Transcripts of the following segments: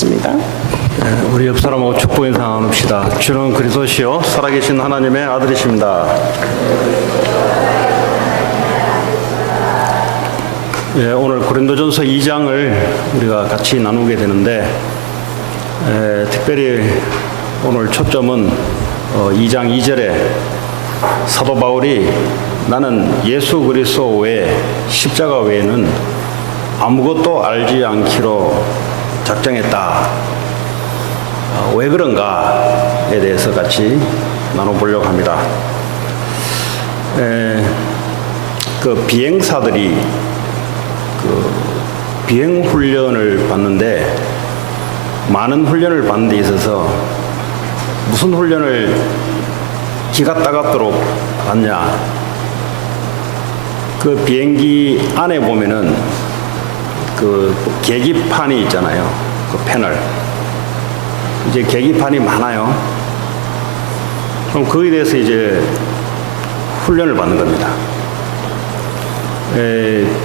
나누겠습니다. 우리 옆 사람하고 축복 인사 나눕시다. 주는 그리스도시요 살아계신 하나님의 아들이십니다. 오늘 고린도전서 2장을 우리가 같이 나누게 되는데 특별히 오늘 초점은 2장 2절에 사도 바울이 나는 예수 그리스도 외에 십자가 외에는 아무것도 알지 않기로 작정했다. 왜 그런가에 대해서 같이 나눠보려고 합니다. 그 비행사들이 그 비행 훈련을 받는데 많은 훈련을 받는 데 있어서 무슨 훈련을 기가 따갑도록 받냐? 그 비행기 안에 보면은 그 계기판이 있잖아요. 그 패널. 이제 계기판이 많아요. 그럼 거기에 대해서 이제 훈련을 받는 겁니다.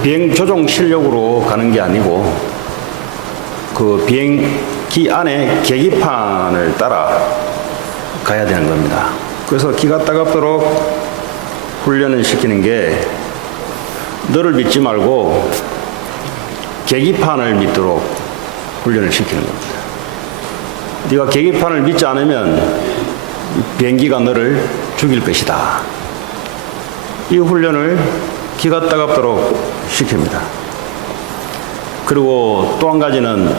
비행 조종 실력으로 가는 게 아니고 그 비행기 안에 계기판을 따라 가야 되는 겁니다. 그래서 기가 따갑도록 훈련을 시키는 게 너를 믿지 말고 계기판을 믿도록 훈련을 시키는 겁니다. 네가 계기판을 믿지 않으면 비행기가 너를 죽일 것이다. 이 훈련을 기가 따갑도록 시킵니다. 그리고 또 한 가지는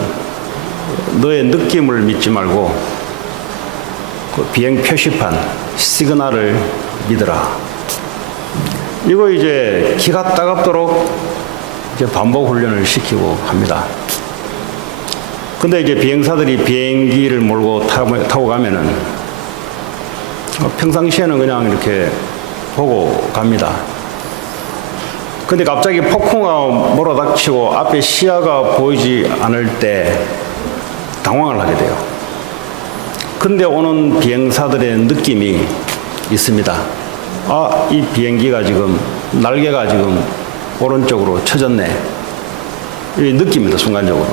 너의 느낌을 믿지 말고 그 비행 표시판, 시그널을 믿어라. 이거 이제 기가 따갑도록 이제 반복 훈련을 시키고 합니다. 근데 이제 비행사들이 비행기를 몰고 타고 가면은 평상시에는 그냥 이렇게 보고 갑니다. 근데 갑자기 폭풍우가 몰아닥치고 앞에 시야가 보이지 않을 때 당황을 하게 돼요. 근데 오는 비행사들의 느낌이 있습니다. 아, 이 비행기가 지금 날개가 지금 오른쪽으로 쳐졌네. 이 느낌입니다, 순간적으로.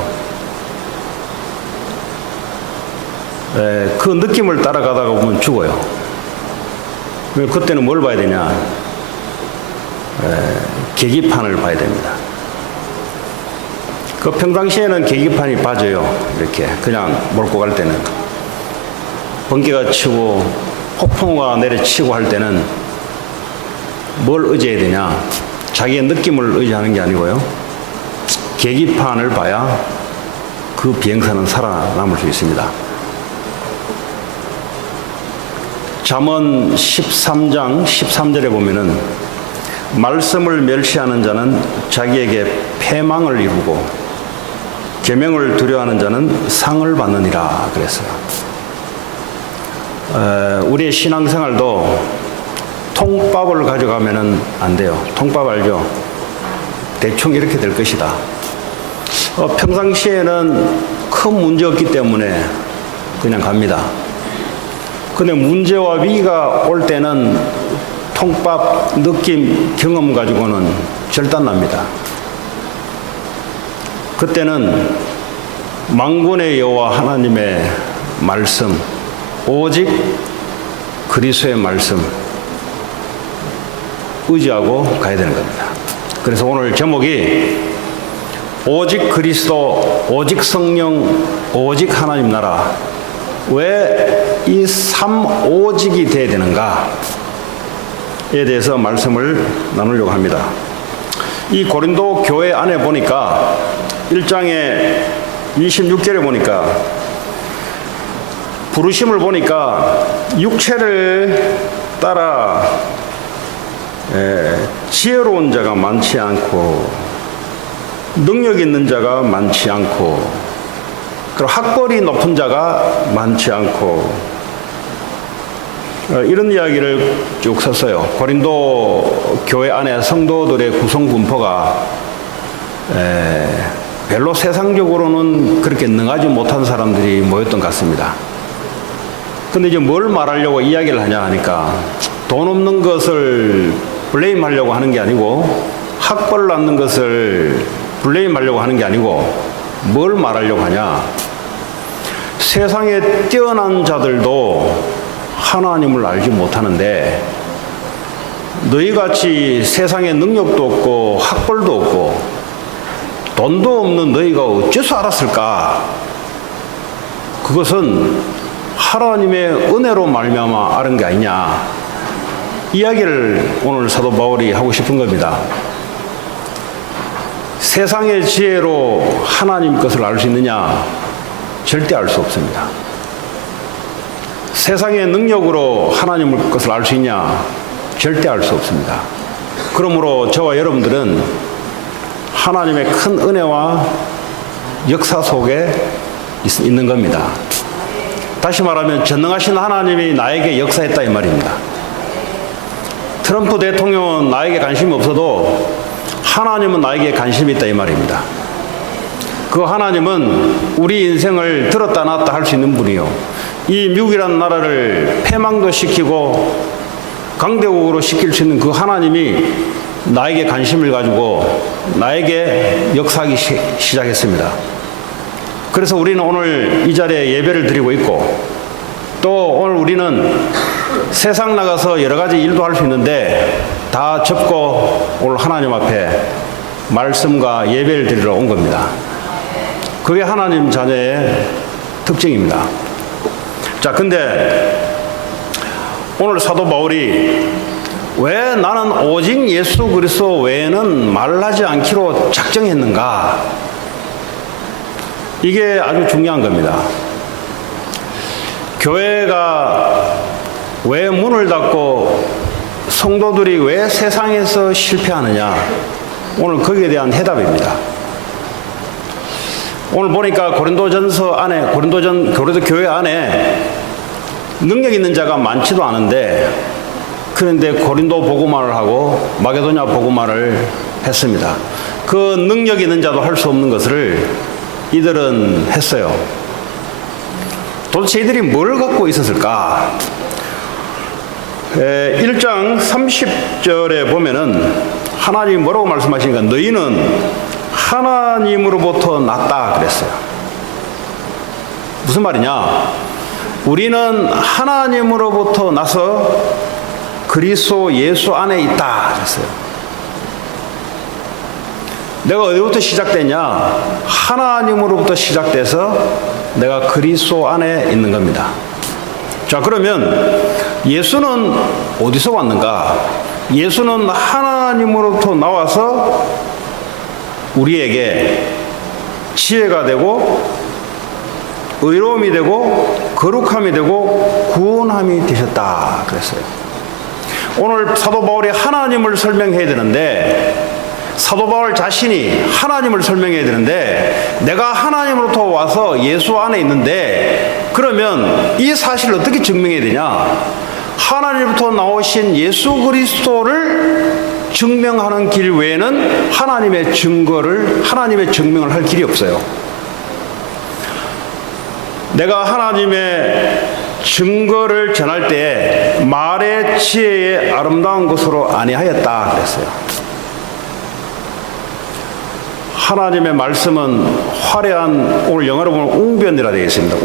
그 느낌을 따라가다가 보면 죽어요. 그때는 뭘 봐야 되냐? 계기판을 봐야 됩니다. 그 평상시에는 계기판이 빠져요. 이렇게 그냥 몰고 갈 때는 번개가 치고 폭풍우가 내려치고 할 때는 뭘 의지해야 되냐? 자기의 느낌을 의지하는 게 아니고요. 계기판을 봐야 그 비행사는 살아남을 수 있습니다. 잠언 13장 13절에 보면은 말씀을 멸시하는 자는 자기에게 패망을 이루고 계명을 두려워하는 자는 상을 받느니라 그랬어요. 우리의 신앙생활도 통밥을 가져가면은 안 돼요. 통밥 알죠? 대충 이렇게 될 것이다. 평상시에는 큰 문제 없기 때문에 그냥 갑니다. 근데 문제와 위기가 올 때는 통밥 느낌 경험 가지고는 절단납니다. 그때는 만군의 여호와 하나님의 말씀, 오직 그리스도의 말씀 의지하고 가야 되는 겁니다. 그래서 오늘 제목이 오직 그리스도, 오직 성령, 오직 하나님 나라. 왜 이 3오직이 돼야 되는가에 대해서 말씀을 나누려고 합니다. 이 고린도 교회 안에 보니까 1장에 26절에 보니까 부르심을 보니까 육체를 따라 지혜로운 자가 많지 않고 능력 있는 자가 많지 않고 그리고 학벌이 높은 자가 많지 않고 이런 이야기를 쭉 썼어요. 고린도 교회 안에 성도들의 구성 분포가 별로 세상적으로는 그렇게 능하지 못한 사람들이 모였던 것 같습니다. 근데 이제 뭘 말하려고 이야기를 하냐 하니까 돈 없는 것을 블레임하려고 하는 게 아니고 학벌을 낳는 것을 블레임하려고 하는 게 아니고 뭘 말하려고 하냐? 세상에 뛰어난 자들도 하나님을 알지 못하는데 너희같이 세상에 능력도 없고 학벌도 없고 돈도 없는 너희가 어째서 알았을까? 그것은 하나님의 은혜로 말미암아 아는 게 아니냐, 이야기를 오늘 사도 바울이 하고 싶은 겁니다. 세상의 지혜로 하나님 것을 알 수 있느냐? 절대 알 수 없습니다. 세상의 능력으로 하나님 것을 알 수 있냐? 절대 알 수 없습니다. 그러므로 저와 여러분들은 하나님의 큰 은혜와 역사 속에 있는 겁니다. 다시 말하면 전능하신 하나님이 나에게 역사했다 이 말입니다. 트럼프 대통령은 나에게 관심이 없어도 하나님은 나에게 관심이 있다 이 말입니다. 그 하나님은 우리 인생을 들었다 놨다 할 수 있는 분이요, 이 미국이라는 나라를 패망도 시키고 강대국으로 시킬 수 있는 그 하나님이 나에게 관심을 가지고 나에게 역사하기 시작했습니다. 그래서 우리는 오늘 이 자리에 예배를 드리고 있고, 또 오늘 우리는 세상 나가서 여러 가지 일도 할 수 있는데 다 접고 오늘 하나님 앞에 말씀과 예배를 드리러 온 겁니다. 그게 하나님 자녀의 특징입니다. 자, 근데 오늘 사도 바울이 왜 나는 오직 예수 그리스도 외에는 말하지 않기로 작정했는가? 이게 아주 중요한 겁니다. 교회가 왜 문을 닫고 성도들이 왜 세상에서 실패하느냐? 오늘 거기에 대한 해답입니다. 오늘 보니까 고린도전서 안에, 고린도 교회 안에 능력 있는 자가 많지도 않은데, 그런데 고린도 복음화를 하고 마게도냐 복음화를 했습니다. 그 능력 있는 자도 할 수 없는 것을 이들은 했어요. 도대체 이들이 뭘 갖고 있었을까? 1장 30절에 보면은 하나님이 뭐라고 말씀하시니까 너희는 하나님으로부터 났다 그랬어요. 무슨 말이냐? 우리는 하나님으로부터 나서 그리스도 예수 안에 있다 그랬어요. 내가 어디부터 시작되냐? 하나님으로부터 시작돼서 내가 그리스도 안에 있는 겁니다. 자, 그러면 예수는 어디서 왔는가? 예수는 하나님으로부터 나와서 우리에게 지혜가 되고 의로움이 되고 거룩함이 되고 구원함이 되셨다 그랬어요. 오늘 사도 바울이 하나님을 설명해야 되는데, 사도 바울 자신이 하나님을 설명해야 되는데, 내가 하나님으로부터 와서 예수 안에 있는데, 그러면 이 사실을 어떻게 증명해야 되냐? 하나님부터 나오신 예수 그리스도를 증명하는 길 외에는 하나님의 증명을 할 길이 없어요. 내가 하나님의 증거를 전할 때 말의 지혜의 아름다운 것으로 아니하였다 그랬어요. 하나님의 말씀은 화려한, 오늘 영어로 보면 웅변이라 되어 있습니다.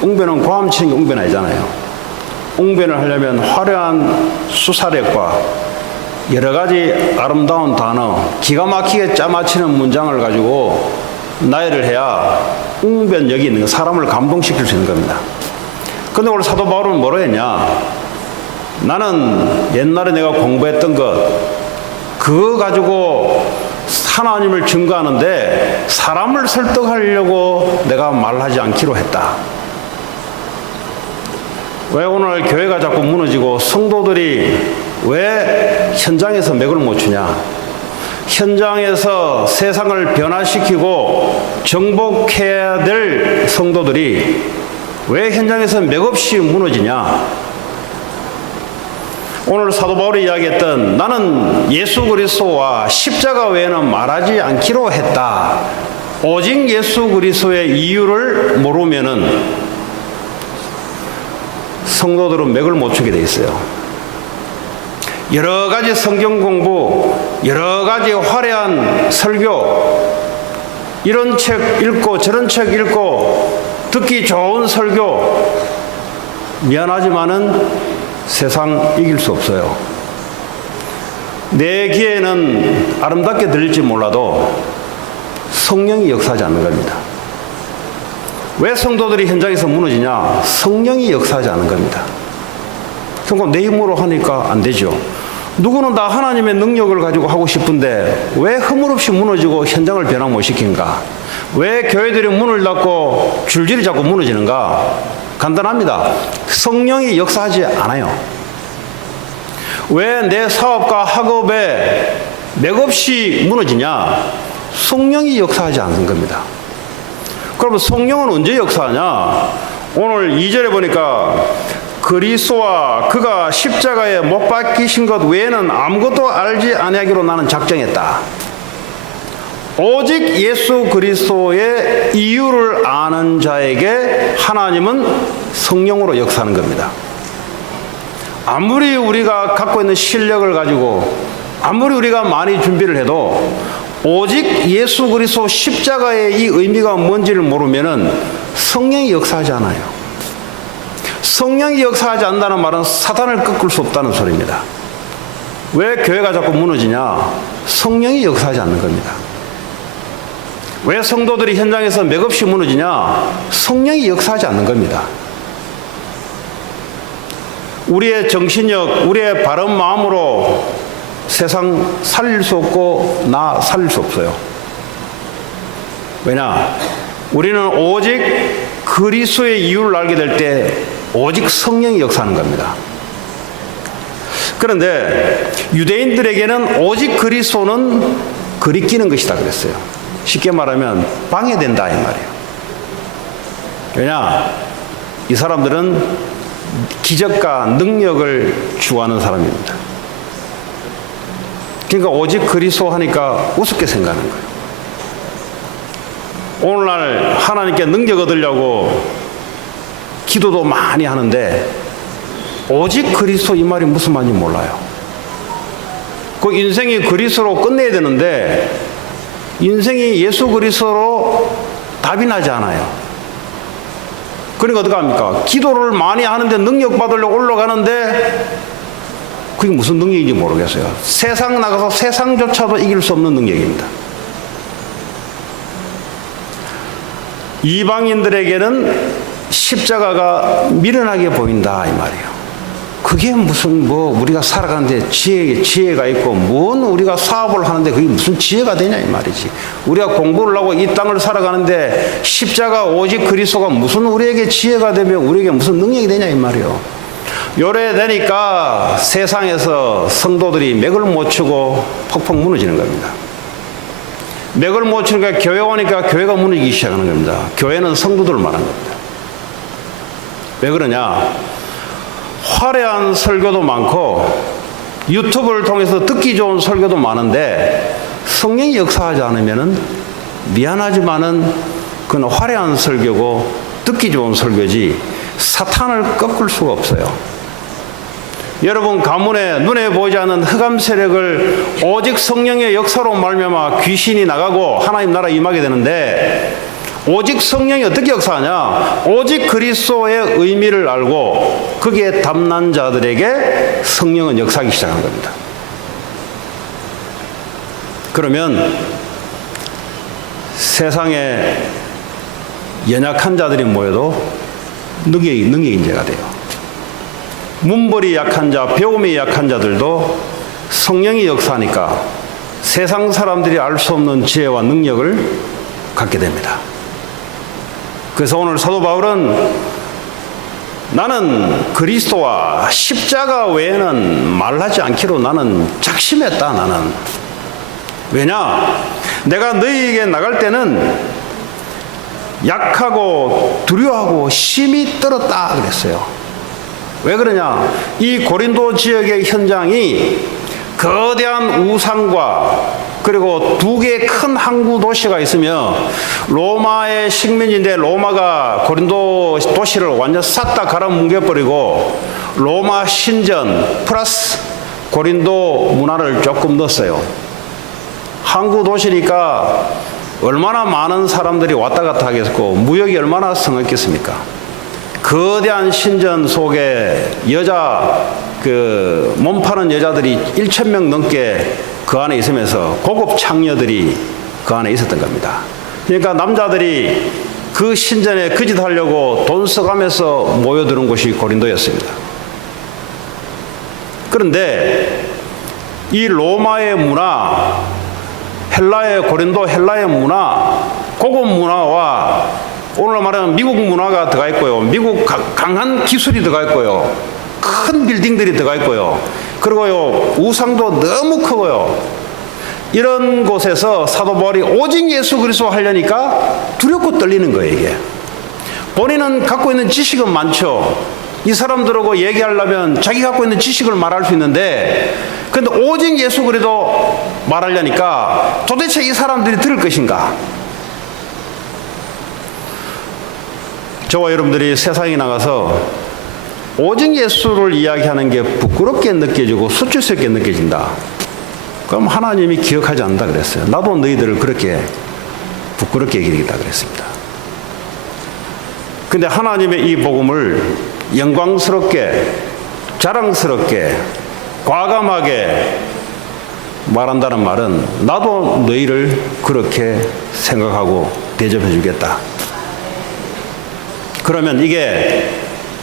웅변은 고함치는 게 웅변 아니잖아요. 웅변을 하려면 화려한 수사력과 여러 가지 아름다운 단어, 기가 막히게 짜맞히는 문장을 가지고 나열을 해야 웅변력이 있는 거, 사람을 감동시킬 수 있는 겁니다. 근데 오늘 사도 바울은 뭐라 했냐? 나는 옛날에 내가 공부했던 그거 가지고 하나님을 증거하는데 사람을 설득하려고 내가 말하지 않기로 했다. 왜 오늘 교회가 자꾸 무너지고 성도들이 왜 현장에서 맥을 못 추냐? 현장에서 세상을 변화시키고 정복해야 될 성도들이 왜 현장에서 맥없이 무너지냐? 오늘 사도 바울이 이야기했던 나는 예수 그리스도와 십자가 외에는 말하지 않기로 했다. 오직 예수 그리스도의 이유를 모르면은 성도들은 맥을 못 추게 돼 있어요. 여러 가지 성경 공부, 여러 가지 화려한 설교, 이런 책 읽고 저런 책 읽고 듣기 좋은 설교, 미안하지만은 세상 이길 수 없어요. 내 귀에는 아름답게 들릴지 몰라도 성령이 역사하지 않는 겁니다. 왜 성도들이 현장에서 무너지냐? 성령이 역사하지 않는 겁니다. 그러니까 내 힘으로 하니까 안 되죠. 누구는 다 하나님의 능력을 가지고 하고 싶은데 왜 허물없이 무너지고 현장을 변화 못 시킨가? 왜 교회들이 문을 닫고 줄줄이 자꾸 무너지는가? 간단합니다. 성령이 역사하지 않아요. 왜 내 사업과 학업에 맥없이 무너지냐? 성령이 역사하지 않는 겁니다. 그러면 성령은 언제 역사하냐? 오늘 2절에 보니까 그리스도와 그가 십자가에 못 박히신 것 외에는 아무것도 알지 아니하기로 나는 작정했다. 오직 예수 그리스도의 이유를 아는 자에게 하나님은 성령으로 역사하는 겁니다. 아무리 우리가 갖고 있는 실력을 가지고 아무리 우리가 많이 준비를 해도 오직 예수 그리스도 십자가의 이 의미가 뭔지를 모르면은 성령이 역사하지 않아요. 성령이 역사하지 않는다는 말은 사단을 꺾을 수 없다는 소리입니다. 왜 교회가 자꾸 무너지냐? 성령이 역사하지 않는 겁니다. 왜 성도들이 현장에서 맥없이 무너지냐? 성령이 역사하지 않는 겁니다. 우리의 정신력, 우리의 바른 마음으로 세상 살릴 수 없고 나 살릴 수 없어요. 왜냐? 우리는 오직 그리스도의 이유를 알게 될 때 오직 성령이 역사하는 겁니다. 그런데 유대인들에게는 오직 그리스도는 그리끼는 것이다 그랬어요. 쉽게 말하면 방해된다 이 말이에요. 왜냐? 이 사람들은 기적과 능력을 추구하는 사람입니다. 그러니까 오직 그리스도 하니까 우습게 생각하는 거예요. 오늘날 하나님께 능력 얻으려고 기도도 많이 하는데 오직 그리스도 이 말이 무슨 말인지 몰라요. 그 인생이 그리스도로 끝내야 되는데 인생이 예수 그리스도로 답이 나지 않아요. 그러니까 어떻게 합니까? 기도를 많이 하는데 능력 받으려고 올라가는데 그게 무슨 능력인지 모르겠어요. 세상 나가서 세상조차도 이길 수 없는 능력입니다. 이방인들에게는 십자가가 미련하게 보인다 이 말이에요. 그게 무슨 우리가 살아가는데 지혜가 있고 뭔 우리가 사업을 하는데 그게 무슨 지혜가 되냐 이 말이지. 우리가 공부를 하고 이 땅을 살아가는데 십자가 오직 그리스도가 무슨 우리에게 지혜가 되며 우리에게 무슨 능력이 되냐 이 말이에요. 요래 되니까 세상에서 성도들이 맥을 못 추고 퍽퍽 무너지는 겁니다. 맥을 못 추니까 교회 오니까 교회가 무너지기 시작하는 겁니다. 교회는 성도들을 말하는 겁니다. 왜 그러냐? 화려한 설교도 많고 유튜브를 통해서 듣기 좋은 설교도 많은데 성령이 역사하지 않으면은 미안하지만은 그건 화려한 설교고 듣기 좋은 설교지 사탄을 꺾을 수가 없어요. 여러분 가문에 눈에 보이지 않는 흑암 세력을 오직 성령의 역사로 말미암아 귀신이 나가고 하나님 나라 임하게 되는데 오직 성령이 어떻게 역사하냐? 오직 그리스도의 의미를 알고 거기에 담난 자들에게 성령은 역사하기 시작하는 겁니다. 그러면 세상에 연약한 자들이 모여도 능력의 인재가 돼요. 문벌이 약한 자, 배움이 약한 자들도 성령이 역사하니까 세상 사람들이 알 수 없는 지혜와 능력을 갖게 됩니다. 그래서 오늘 사도 바울은 나는 그리스도와 십자가 외에는 말하지 않기로 나는 작심했다. 나는 왜냐? 내가 너희에게 나갈 때는 약하고 두려워하고 심히 떨었다 그랬어요. 왜 그러냐? 이 고린도 지역의 현장이 거대한 우상과 그리고 두 개의 큰 항구 도시가 있으며 로마의 식민지인데 로마가 고린도 도시를 완전 싹 다 갈아뭉개버리고 로마 신전 플러스 고린도 문화를 조금 넣었어요. 항구 도시니까 얼마나 많은 사람들이 왔다 갔다 하겠고 무역이 얼마나 성했겠습니까? 거대한 신전 속에 몸 파는 여자들이 1,000명 넘게 그 안에 있으면서 고급 창녀들이 그 안에 있었던 겁니다. 그러니까 남자들이 그 신전에 거짓하려고 돈 써가면서 모여드는 곳이 고린도였습니다. 그런데 이 로마의 문화, 고린도 헬라의 문화, 고급 문화와 오늘 말하는 미국 문화가 들어가 있고요. 미국 강한 기술이 들어가 있고요. 큰 빌딩들이 들어가 있고요. 그리고요, 우상도 너무 크고요. 이런 곳에서 사도 바울이 오직 예수 그리스도 하려니까 두렵고 떨리는 거예요, 이게. 본인은 갖고 있는 지식은 많죠. 이 사람들하고 얘기하려면 자기 갖고 있는 지식을 말할 수 있는데, 근데 오직 예수 그리스도 말하려니까 도대체 이 사람들이 들을 것인가? 저와 여러분들이 세상에 나가서 오직 예수를 이야기하는 게 부끄럽게 느껴지고 수치스럽게 느껴진다. 그럼 하나님이 기억하지 않는다 그랬어요. 나도 너희들을 그렇게 부끄럽게 여기겠다 그랬습니다. 근데 하나님의 이 복음을 영광스럽게, 자랑스럽게, 과감하게 말한다는 말은 나도 너희를 그렇게 생각하고 대접해 주겠다. 그러면 이게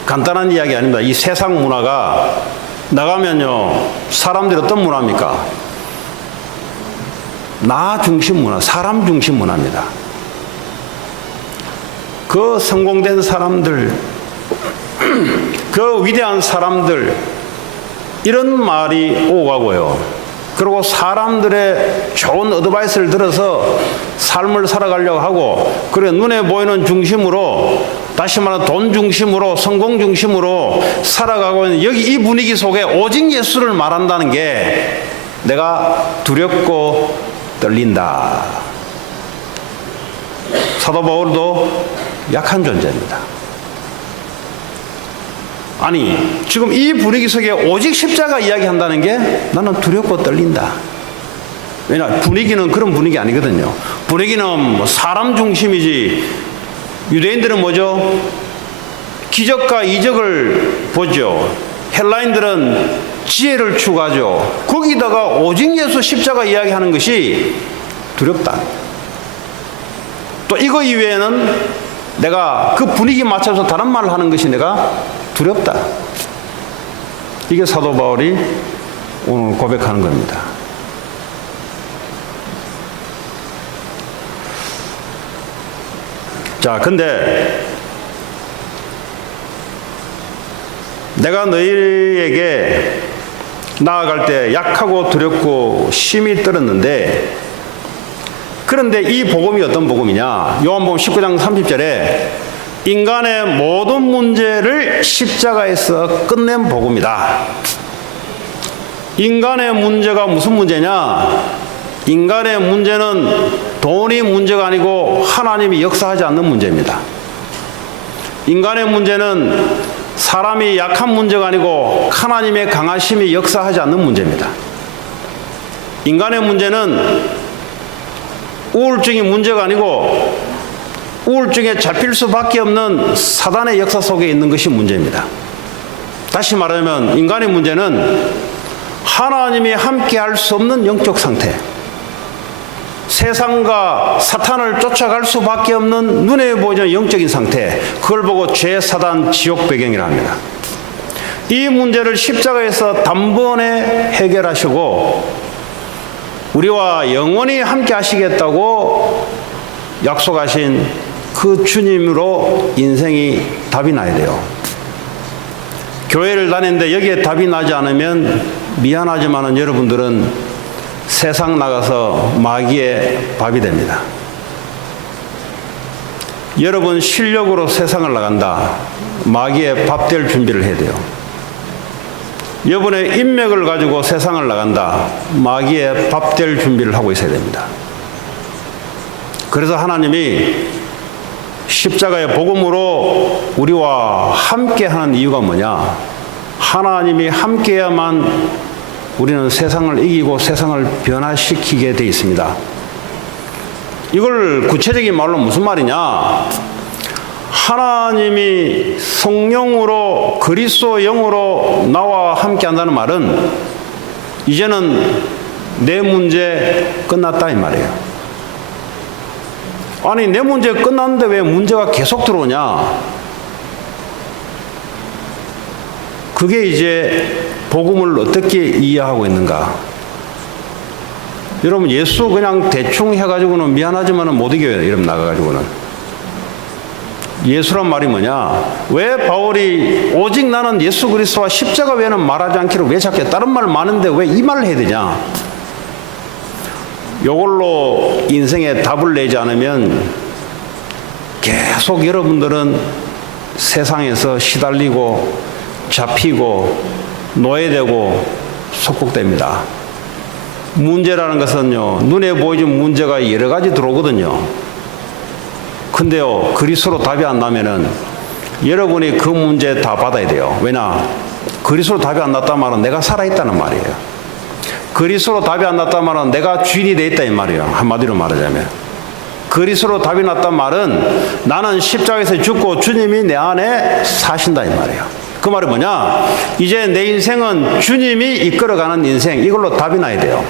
간단한 이야기 아닙니다. 이 세상 문화가 나가면요, 사람들이 어떤 문화입니까? 나 중심 문화, 사람 중심 문화입니다. 그 성공된 사람들, 그 위대한 사람들, 이런 말이 오고 가고요. 그리고 사람들의 좋은 어드바이스를 들어서 삶을 살아가려고 하고, 그래 눈에 보이는 중심으로, 다시 말하면 돈 중심으로, 성공 중심으로 살아가고 있는 여기 이 분위기 속에 오직 예수를 말한다는 게 내가 두렵고 떨린다. 사도 바울도 약한 존재입니다. 아니, 지금 이 분위기 속에 오직 십자가 이야기한다는 게 나는 두렵고 떨린다. 왜냐, 분위기는 그런 분위기 아니거든요. 분위기는 뭐 사람 중심이지. 유대인들은 뭐죠? 기적과 이적을 보죠. 헬라인들은 지혜를 추구하죠. 거기다가 오직 예수 십자가 이야기하는 것이 두렵다. 또 이거 이외에는 내가 그 분위기 맞춰서 다른 말을 하는 것이 내가 두렵다. 이게 사도 바울이 오늘 고백하는 겁니다. 자, 근데 내가 너희에게 나아갈 때 약하고 두렵고 심히 떨었는데, 그런데 이 복음이 어떤 복음이냐? 요한복음 19장 30절에 인간의 모든 문제를 십자가에서 끝낸 복음이다. 인간의 문제가 무슨 문제냐? 인간의 문제는 돈이 문제가 아니고 하나님이 역사하지 않는 문제입니다. 인간의 문제는 사람이 약한 문제가 아니고 하나님의 강하심이 역사하지 않는 문제입니다. 인간의 문제는 우울증이 문제가 아니고 우울증에 잡힐 수밖에 없는 사단의 역사 속에 있는 것이 문제입니다. 다시 말하면 인간의 문제는 하나님이 함께 할 수 없는 영적 상태, 세상과 사탄을 쫓아갈 수밖에 없는 눈에 보이는 영적인 상태, 그걸 보고 죄, 사단, 지옥 배경이라 합니다. 이 문제를 십자가에서 단번에 해결하시고 우리와 영원히 함께 하시겠다고 약속하신 그 주님으로 인생이 답이 나야 돼요. 교회를 다니는데 여기에 답이 나지 않으면 미안하지만 여러분들은 세상 나가서 마귀의 밥이 됩니다. 여러분 실력으로 세상을 나간다. 마귀의 밥 될 준비를 해야 돼요. 여러분의 인맥을 가지고 세상을 나간다. 마귀의 밥 될 준비를 하고 있어야 됩니다. 그래서 하나님이 십자가의 복음으로 우리와 함께하는 이유가 뭐냐? 하나님이 함께해야만 우리는 세상을 이기고 세상을 변화시키게 돼 있습니다. 이걸 구체적인 말로 무슨 말이냐? 하나님이 성령으로 그리스도 영으로 나와 함께 한다는 말은 이제는 내 문제 끝났다 이 말이에요. 아니 내 문제 끝났는데 왜 문제가 계속 들어오냐? 그게 이제 복음을 어떻게 이해하고 있는가? 여러분 예수 그냥 대충 해가지고는 미안하지만은 못 이겨요. 이러면 나가가지고는. 예수란 말이 뭐냐? 왜 바울이 오직 나는 예수 그리스도와 십자가 외에는 말하지 않기로 왜 자꾸 다른 말 많은데 왜 이 말을 해야 되냐? 이걸로 인생에 답을 내지 않으면 계속 여러분들은 세상에서 시달리고 잡히고 노예되고 속국됩니다. 문제라는 것은요, 눈에 보이는 문제가 여러 가지 들어오거든요. 근데요, 그리스도로 답이 안 나면은 여러분이 그 문제 다 받아야 돼요. 왜냐? 그리스도로 답이 안 났단 말은 내가 살아있다는 말이에요. 그리스도로 답이 안 났단 말은 내가 주인이 돼 있다 이 말이에요. 한마디로 말하자면. 그리스도로 답이 났단 말은 나는 십자가에서 죽고 주님이 내 안에 사신다 이 말이에요. 그 말이 뭐냐? 이제 내 인생은 주님이 이끌어가는 인생, 이걸로 답이 나야 돼요.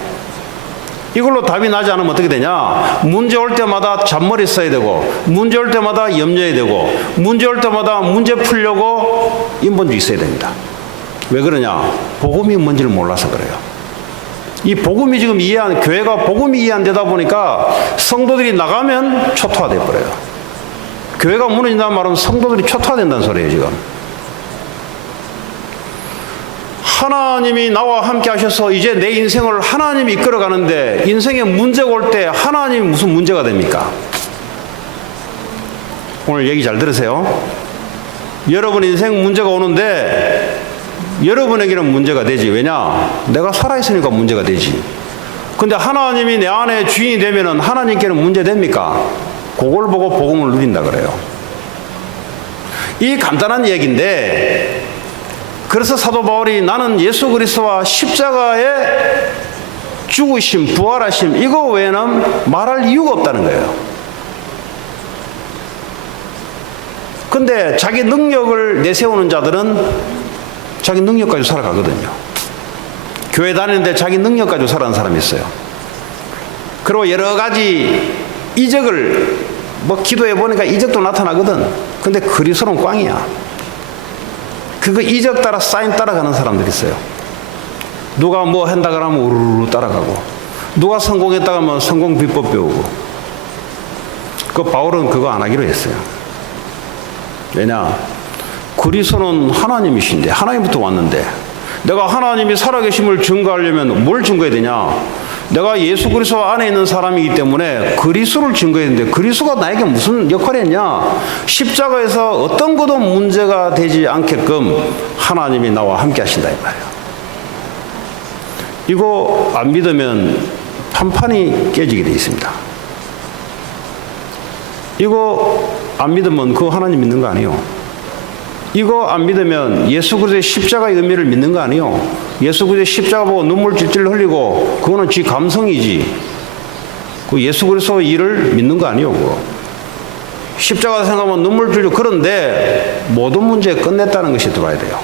이걸로 답이 나지 않으면 어떻게 되냐? 문제 올 때마다 잔머리 써야 되고, 문제 올 때마다 염려해야 되고, 문제 올 때마다 문제 풀려고 인본주의 있어야 됩니다. 왜 그러냐? 복음이 뭔지를 몰라서 그래요. 이 복음이 지금 교회가 복음이 이해 안 되다 보니까 성도들이 나가면 초토화돼 버려요. 교회가 무너진다는 말은 성도들이 초토화된다는 소리예요, 지금. 하나님이 나와 함께 하셔서 이제 내 인생을 하나님이 이끌어가는데 인생에 문제가 올 때 하나님이 무슨 문제가 됩니까? 오늘 얘기 잘 들으세요. 여러분 인생 문제가 오는데 여러분에게는 문제가 되지. 왜냐? 내가 살아있으니까 문제가 되지. 근데 하나님이 내 안에 주인이 되면은 하나님께는 문제 됩니까? 그걸 보고 복음을 누린다 그래요. 이 간단한 얘기인데 그래서 사도 바울이 나는 예수 그리스도와 십자가의 죽으심, 부활하심 이거 외에는 말할 이유가 없다는 거예요. 근데 자기 능력을 내세우는 자들은 자기 능력 가지고 살아가거든요. 교회 다니는데 자기 능력 가지고 살아가는 사람이 있어요. 그리고 여러 가지 이적을 기도해 보니까 이적도 나타나거든. 근데 그리스도는 꽝이야. 그거 이적 따라 사인 따라가는 사람들이 있어요. 누가 뭐 한다 그러면 우르르 따라가고, 누가 성공했다 하면 성공 비법 배우고. 그 바울은 그거 안 하기로 했어요. 왜냐? 그리스도는 하나님이신데, 하나님부터 왔는데, 내가 하나님이 살아계심을 증거하려면 뭘 증거해야 되냐? 내가 예수 그리스도 안에 있는 사람이기 때문에 그리스도를 증거해야 되는데, 그리스도가 나에게 무슨 역할을 했냐? 십자가에서 어떤 것도 문제가 되지 않게끔 하나님이 나와 함께 하신다 이 말이에요. 이거 안 믿으면 판판이 깨지게 돼 있습니다. 이거 안 믿으면 그거 하나님 믿는 거 아니에요. 이거 안 믿으면 예수 그리스도의 십자가의 의미를 믿는 거 아니에요. 예수 그리스도의 십자가 보고 눈물 찔찔 흘리고 그거는 지 감성이지. 그 예수 그리스도의 일을 믿는 거 아니에요. 그거. 십자가 생각하면 눈물 찔리고 그런데 모든 문제 끝냈다는 것이 들어와야 돼요.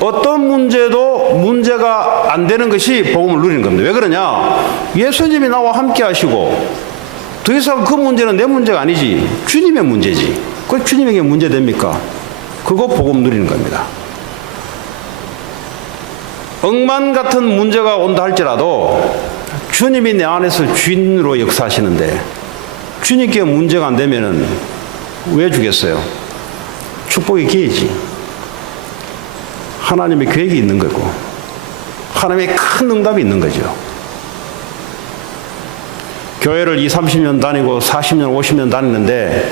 어떤 문제도 문제가 안 되는 것이 복음을 누리는 겁니다. 왜 그러냐? 예수님이 나와 함께 하시고 더 이상 그 문제는 내 문제가 아니지. 주님의 문제지. 그 주님에게 문제 됩니까? 그거 복음 누리는 겁니다. 억만 같은 문제가 온다 할지라도 주님이 내 안에서 주인으로 역사하시는데 주님께 문제가 안 되면은 왜 주겠어요? 축복의 기회지. 하나님의 계획이 있는 거고 하나님의 큰 응답이 있는 거죠. 교회를 20, 30년 다니고 40년, 50년 다니는데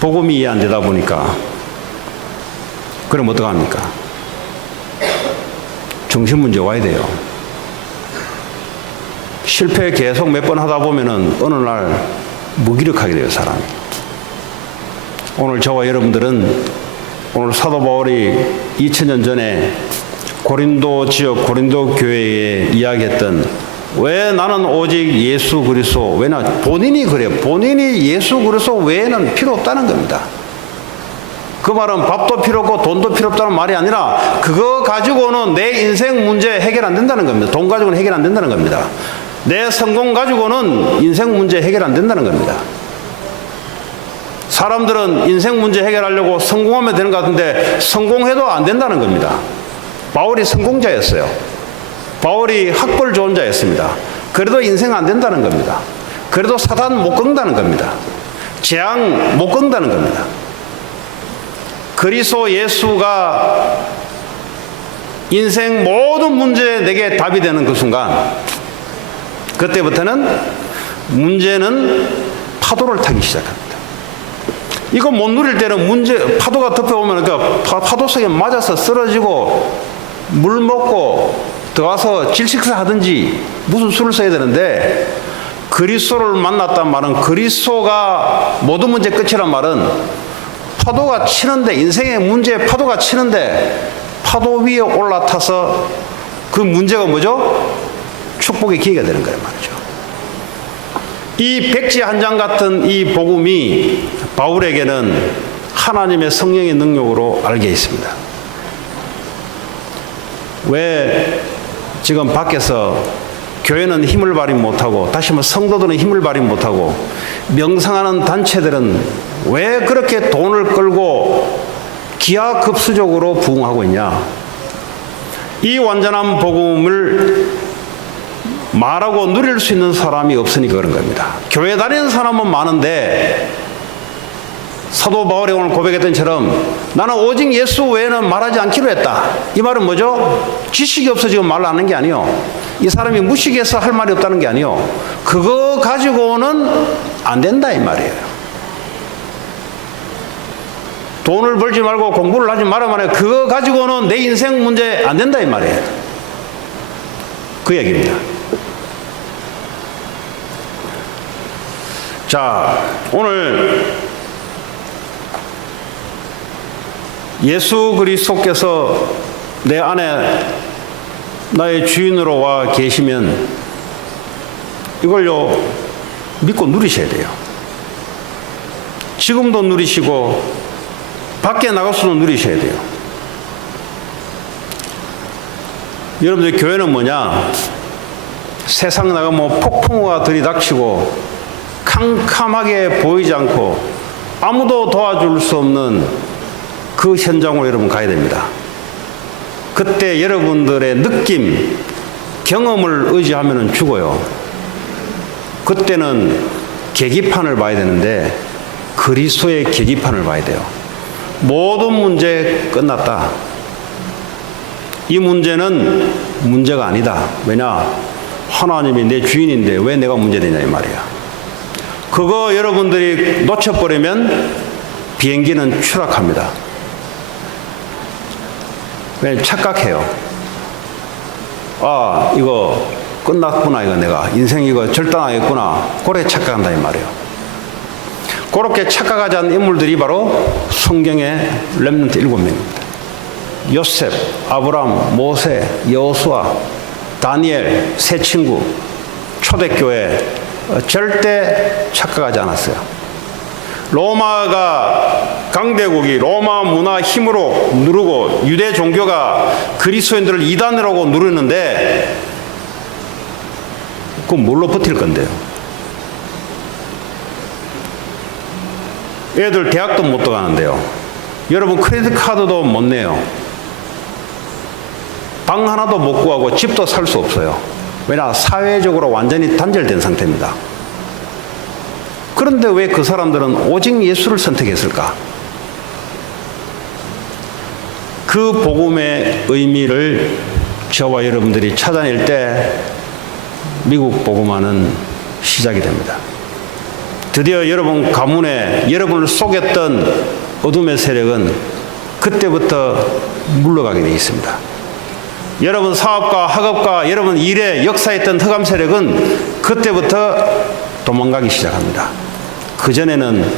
복음이 이해 안 되다 보니까 그럼 어떡합니까? 정신문제 와야 돼요. 실패 계속 몇 번 하다 보면은 어느 날 무기력하게 돼요, 사람이. 오늘 저와 여러분들은 오늘 사도 바울이 2000년 전에 고린도 지역 고린도 교회에 이야기했던 왜 나는 오직 예수 그리스도, 왜냐 본인이 그래요. 본인이 예수 그리스도 외에는 필요 없다는 겁니다. 그 말은 밥도 필요 없고 돈도 필요 없다는 말이 아니라 그거 가지고는 내 인생 문제 해결 안 된다는 겁니다. 돈 가지고는 해결 안 된다는 겁니다. 내 성공 가지고는 인생 문제 해결 안 된다는 겁니다. 사람들은 인생 문제 해결하려고 성공하면 되는 것 같은데 성공해도 안 된다는 겁니다. 바울이 성공자였어요. 바울이 학벌 좋은 자였습니다. 그래도 인생 안 된다는 겁니다. 그래도 사단 못 꺾는다는 겁니다. 재앙 못 꺾는다는 겁니다. 그리스도 예수가 인생 모든 문제에 내게 답이 되는 그 순간, 그때부터는 문제는 파도를 타기 시작합니다. 이거 못 누릴 때는 파도가 덮여오면 그 파도 속에 맞아서 쓰러지고 물 먹고 들어가서 질식사 하든지 무슨 수를 써야 되는데, 그리스도를 만났단 말은, 그리스도가 모든 문제 끝이란 말은 파도가 치는데, 인생의 문제에 파도가 치는데 파도 위에 올라타서 그 문제가 뭐죠? 축복의 기회가 되는 거란 말이죠. 이 백지 한 장 같은 이 복음이 바울에게는 하나님의 성령의 능력으로 알게 있습니다. 왜 지금 밖에서 교회는 힘을 발휘 못하고, 다시 한번 성도들은 힘을 발휘 못하고, 명상하는 단체들은 왜 그렇게 돈을 끌고 기하급수적으로 부흥하고 있냐? 이 완전한 복음을 말하고 누릴 수 있는 사람이 없으니까 그런 겁니다. 교회 다니는 사람은 많은데, 사도 바울이 오늘 고백했던 처럼 나는 오직 예수 외에는 말하지 않기로 했다. 이 말은 뭐죠? 지식이 없어 지금 말 안 하는 게 아니요. 이 사람이 무식해서 할 말이 없다는 게 아니요. 그거 가지고는 안 된다 이 말이에요. 돈을 벌지 말고 공부를 하지 말아 말이에요. 그거 가지고는 내 인생 문제 안 된다 이 말이에요. 그 얘기입니다. 자, 오늘 예수 그리스도께서 내 안에 나의 주인으로 와 계시면 이걸요 믿고 누리셔야 돼요. 지금도 누리시고 밖에 나가서도 누리셔야 돼요. 여러분들 교회는 뭐냐? 세상 나가면 폭풍우가 들이닥치고 캄캄하게 보이지 않고 아무도 도와줄 수 없는 그 현장으로 여러분 가야 됩니다. 그때 여러분들의 느낌, 경험을 의지하면 죽어요. 그때는 계기판을 봐야 되는데 그리스도의 계기판을 봐야 돼요. 모든 문제 끝났다. 이 문제는 문제가 아니다. 왜냐? 하나님이 내 주인인데 왜 내가 문제되냐 이 말이야. 그거 여러분들이 놓쳐버리면 비행기는 추락합니다. 왜 착각해요? 아, 이거 끝났구나, 이거 내가 인생 이거 절단하겠구나. 그래 착각한다 이 말이에요. 그렇게 착각하지 않는 인물들이 바로 성경의 렘넌트 7명입니다. 요셉, 아브라함, 모세, 여호수아, 다니엘, 세 친구, 초대교회 절대 착각하지 않았어요. 로마가 강대국이 로마 문화 힘으로 누르고 유대 종교가 그리스도인들을 이단이라고 누르는데 그건 뭘로 버틸 건데요? 애들 대학도 못 들어가는데요. 여러분 크레딧 카드도 못 내요. 방 하나도 못 구하고 집도 살 수 없어요. 왜냐? 사회적으로 완전히 단절된 상태입니다. 그런데 왜 그 사람들은 오직 예수를 선택했을까? 그 복음의 의미를 저와 여러분들이 찾아낼 때 미국 복음화는 시작이 됩니다. 드디어 여러분 가문에 여러분을 속였던 어둠의 세력은 그때부터 물러가게 되어 있습니다. 여러분 사업가, 학업가, 여러분 일에 역사했던 흑암 세력은 그때부터 도망가기 시작합니다. 그전에는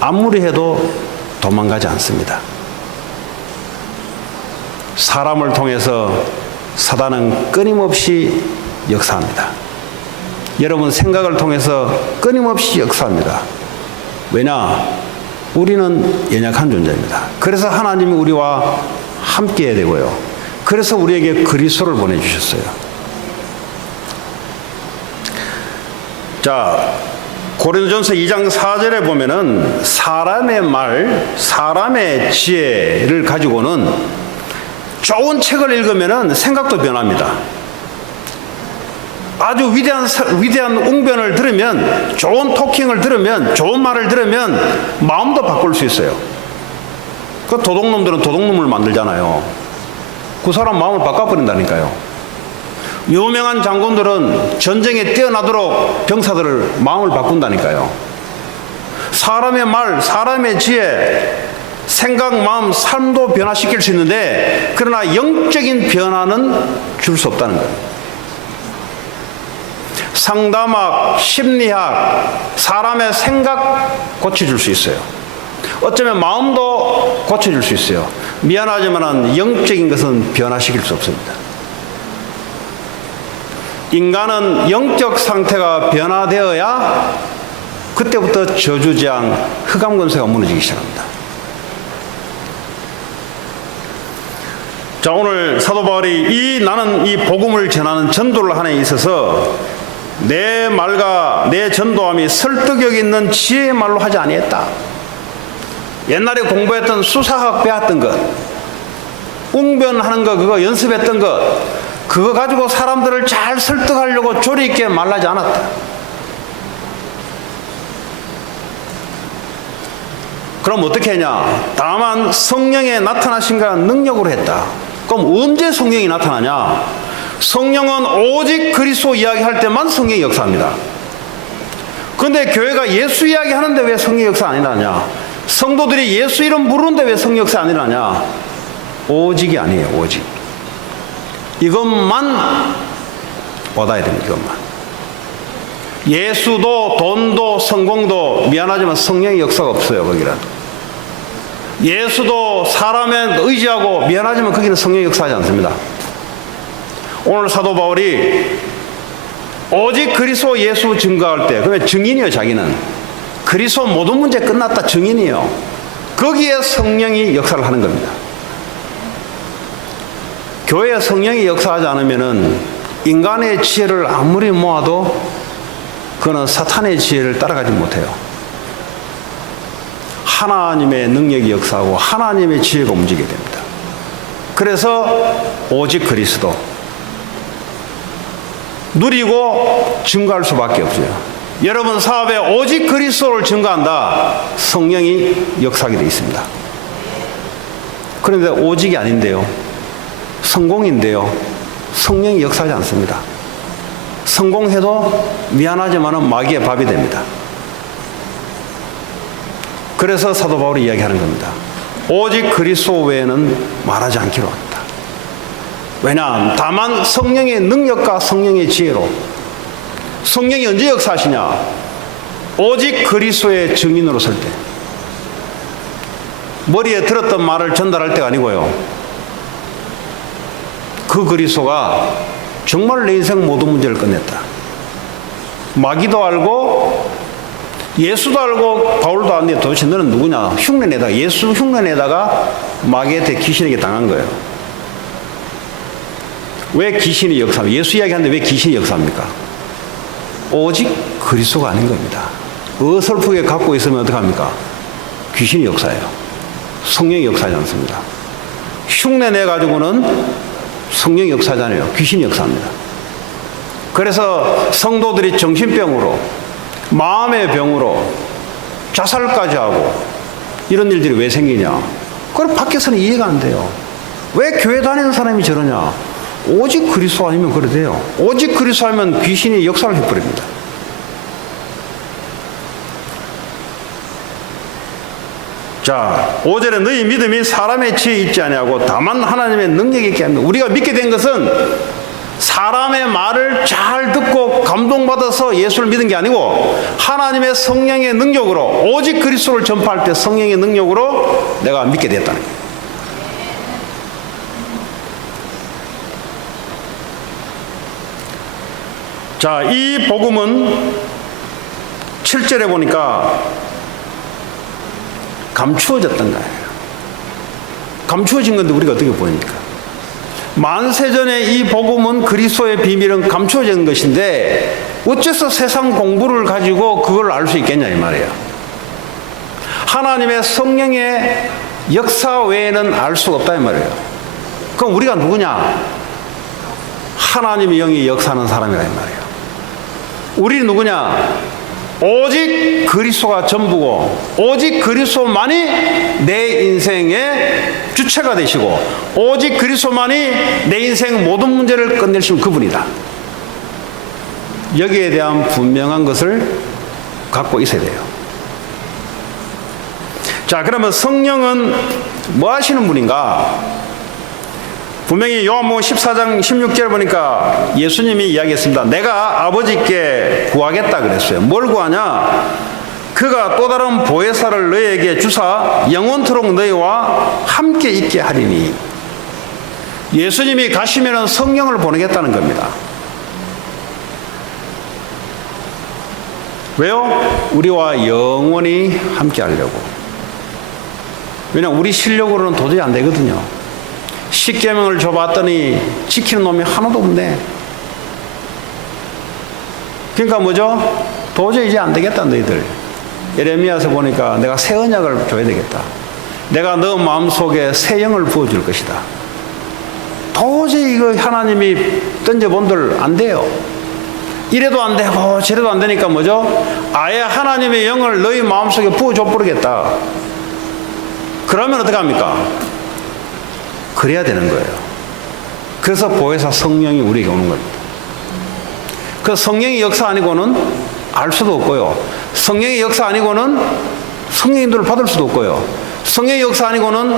아무리 해도 도망가지 않습니다. 사람을 통해서 사단은 끊임없이 역사합니다. 여러분 생각을 통해서 끊임없이 역사합니다. 왜냐? 우리는 연약한 존재입니다. 그래서 하나님이 우리와 함께 해야 되고요. 그래서 우리에게 그리스도를 보내주셨어요. 자, 고린도전서 2장 4절에 보면은 사람의 말, 사람의 지혜를 가지고는 좋은 책을 읽으면은 생각도 변합니다. 아주 위대한 웅변을 들으면, 좋은 토킹을 들으면, 좋은 말을 들으면 마음도 바꿀 수 있어요. 그 도둑놈들은 도둑놈을 만들잖아요. 그 사람 마음을 바꿔버린다니까요. 유명한 장군들은 전쟁에 뛰어나도록 병사들을 마음을 바꾼다니까요. 사람의 말, 사람의 지혜, 생각, 마음, 삶도 변화시킬 수 있는데, 그러나 영적인 변화는 줄 수 없다는 거예요. 상담학, 심리학, 사람의 생각 고쳐줄 수 있어요. 어쩌면 마음도 고쳐줄 수 있어요. 미안하지만 영적인 것은 변화시킬 수 없습니다. 인간은 영적 상태가 변화되어야 그때부터 저주재앙, 흑암권세가 무너지기 시작합니다. 자, 오늘 사도 바울이 나는 이 복음을 전하는 전도를 하는 데 있어서 내 말과 내 전도함이 설득력 있는 지혜의 말로 하지 아니했다. 옛날에 공부했던 수사학 배웠던 것, 웅변하는 거 그거 연습했던 것, 그거 가지고 사람들을 잘 설득하려고 조리 있게 말하지 않았다. 그럼 어떻게 했냐? 다만 성령의 나타나신가 능력으로 했다. 그럼 언제 성령이 나타나냐? 성령은 오직 그리스도 이야기할 때만 성령이 역사합니다. 그런데 교회가 예수 이야기하는데 왜 성령 역사 안 일어나냐? 성도들이 예수 이름 부르는데 왜 성령 역사 안 일어나냐? 오직이 아니에요. 오직. 이것만 얻어야 됩니다. 이것만. 예수도 돈도 성공도 미안하지만 성령의 역사가 없어요. 거기는. 예수도 사람에 의지하고 미안하지만 거기는 성령의 역사하지 않습니다. 오늘 사도 바울이 오직 그리스도 예수 증거할 때, 그러면 증인이요. 자기는 그리스도 모든 문제 끝났다. 증인이요. 거기에 성령이 역사를 하는 겁니다. 교회에 성령이 역사하지 않으면은 인간의 지혜를 아무리 모아도 그는 사탄의 지혜를 따라가지 못해요. 하나님의 능력이 역사하고 하나님의 지혜가 움직이게 됩니다. 그래서 오직 그리스도 누리고 증거할 수밖에 없어요. 여러분 사업에 오직 그리스도를 증거한다. 성령이 역사하게 되어 있습니다. 그런데 오직이 아닌데요. 성공인데요. 성령이 역사하지 않습니다. 성공해도 미안하지만 마귀의 밥이 됩니다. 그래서 사도 바울이 이야기하는 겁니다. 오직 그리스도 외에는 말하지 않기로 합니다. 왜냐? 다만 성령의 능력과 성령의 지혜로. 성령이 언제 역사하시냐? 오직 그리스도의 증인으로 설 때. 머리에 들었던 말을 전달할 때가 아니고요. 그 그리스도가 정말 내 인생 모든 문제를 끝냈다. 마귀도 알고 예수도 알고 바울도 아는데 도대체 너는 누구냐? 흉내내다가 예수 흉내내다가 마귀한테 귀신에게 당한 거예요. 왜 귀신이 역사합니까? 예수 이야기하는데 왜 귀신이 역사합니까? 오직 그리스도가 아닌 겁니다. 어설프게 갖고 있으면 어떡합니까? 귀신이 역사해요. 성령이 역사하지 않습니다. 흉내내가지고는 성령이 역사하잖아요. 귀신이 역사합니다. 그래서 성도들이 정신병으로 마음의 병으로 자살까지 하고 이런 일들이 왜 생기냐? 그럼 밖에서는 이해가 안 돼요. 왜 교회 다니는 사람이 저러냐? 오직 그리스도 아니면 그래 돼요. 오직 그리스도 하면 귀신이 역사를 해버립니다. 자, 5절에 너희 믿음이 사람의 지혜에 있지 아니하고 다만 하나님의 능력이 있게 합니다. 우리가 믿게 된 것은 사람의 말을 잘 듣고 감동받아서 예수를 믿은 게 아니고 하나님의 성령의 능력으로 오직 그리스도를 전파할 때 성령의 능력으로 내가 믿게 됐다는 거예요. 자, 이 복음은 7절에 보니까 감추어졌던 거예요. 감추어진 건데 우리가 어떻게 보입니까? 만세전에 이 복음은 그리스도의 비밀은 감추어진 것인데 어째서 세상 공부를 가지고 그걸 알 수 있겠냐 이 말이에요. 하나님의 성령의 역사 외에는 알 수가 없다 이 말이에요. 그럼 우리가 누구냐? 하나님의 영이 역사하는 사람이라 이 말이에요. 우리 누구냐? 오직 그리스도가 전부고 오직 그리스도만이 내 인생의 주체가 되시고 오직 그리스도만이 내 인생 모든 문제를 끝내시는 그분이다. 여기에 대한 분명한 것을 갖고 있어야 돼요. 자, 그러면 성령은 뭐 하시는 분인가? 분명히 요한복음 14장 16절 보니까 예수님이 이야기했습니다. 내가 아버지께 구하겠다 그랬어요. 뭘 구하냐? 그가 또 다른 보혜사를 너희에게 주사 영원토록 너희와 함께 있게 하리니. 예수님이 가시면 성령을 보내겠다는 겁니다. 왜요? 우리와 영원히 함께 하려고. 왜냐하면 우리 실력으로는 도저히 안 되거든요. 십계명을 줘봤더니 지키는 놈이 하나도 없네. 그러니까 뭐죠? 도저히 이제 안 되겠다 너희들. 예레미야서 보니까 내가 새 언약을 줘야 되겠다. 내가 너 마음속에 새 영을 부어줄 것이다. 도저히 이거 하나님이 던져본들 안 돼요. 이래도 안 되고 저래도 안 되니까 뭐죠? 아예 하나님의 영을 너희 마음속에 부어줘 버리겠다. 그러면 어떡합니까? 그래야 되는 거예요. 그래서 보혜사 성령이 우리에게 오는 겁니다. 그 성령의 역사 아니고는 알 수도 없고요. 성령의 역사 아니고는 성령님들을 받을 수도 없고요. 성령의 역사 아니고는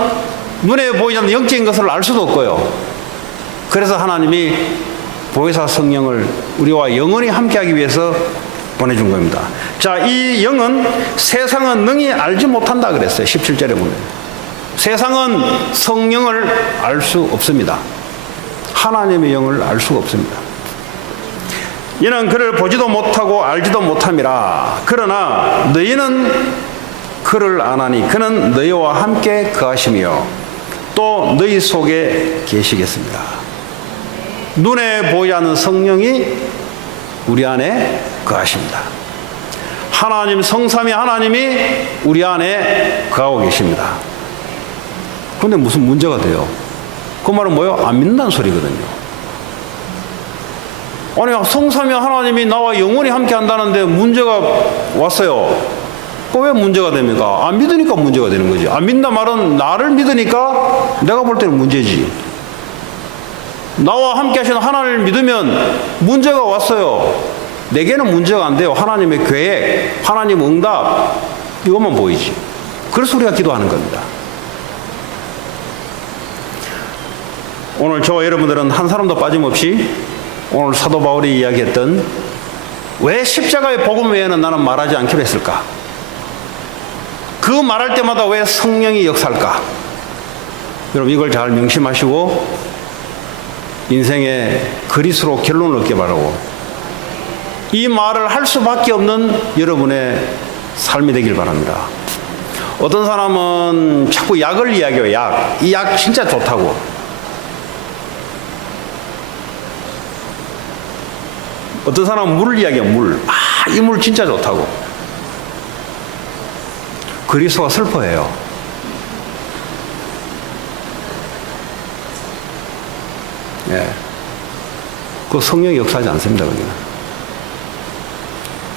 눈에 보이지 않는 영적인 것을 알 수도 없고요. 그래서 하나님이 보혜사 성령을 우리와 영원히 함께하기 위해서 보내준 겁니다. 자, 이 영은 세상은 능히 알지 못한다 그랬어요. 17절에 보면. 세상은 성령을 알 수 없습니다. 하나님의 영을 알 수가 없습니다. 이는 그를 보지도 못하고 알지도 못함이라. 그러나 너희는 그를 아나니 그는 너희와 함께 거하시며 또 너희 속에 계시겠습니다. 눈에 보이지 않는 성령이 우리 안에 거하십니다. 하나님 성삼위 하나님이 우리 안에 거하고 계십니다. 그런데 무슨 문제가 돼요? 그 말은 뭐예요? 안 믿는다는 소리거든요. 아니, 성삼위 하나님이 나와 영원히 함께 한다는데 문제가 왔어요. 그 왜 문제가 됩니까? 안 믿으니까 문제가 되는 거지. 안 믿는다 말은 나를 믿으니까 내가 볼 때는 문제지. 나와 함께 하시는 하나님을 믿으면 문제가 왔어요. 내게는 문제가 안 돼요. 하나님의 계획, 하나님 응답, 이것만 보이지. 그래서 우리가 기도하는 겁니다. 오늘 저와 여러분들은 한 사람도 빠짐없이 오늘 사도 바울이 이야기했던 왜 십자가의 복음 외에는 나는 말하지 않기로 했을까? 그 말할 때마다 왜 성령이 역사할까? 여러분 이걸 잘 명심하시고 인생의 그리스로 결론을 얻게 바라고 이 말을 할 수밖에 없는 여러분의 삶이 되길 바랍니다. 어떤 사람은 자꾸 약을 이야기해요. 약. 이 약 진짜 좋다고. 어떤 사람은 물을 이야기해요. 물. 아, 이 물 진짜 좋다고. 그리스도가 슬퍼해요. 예. 그 성령이 역사하지 않습니다, 거기는.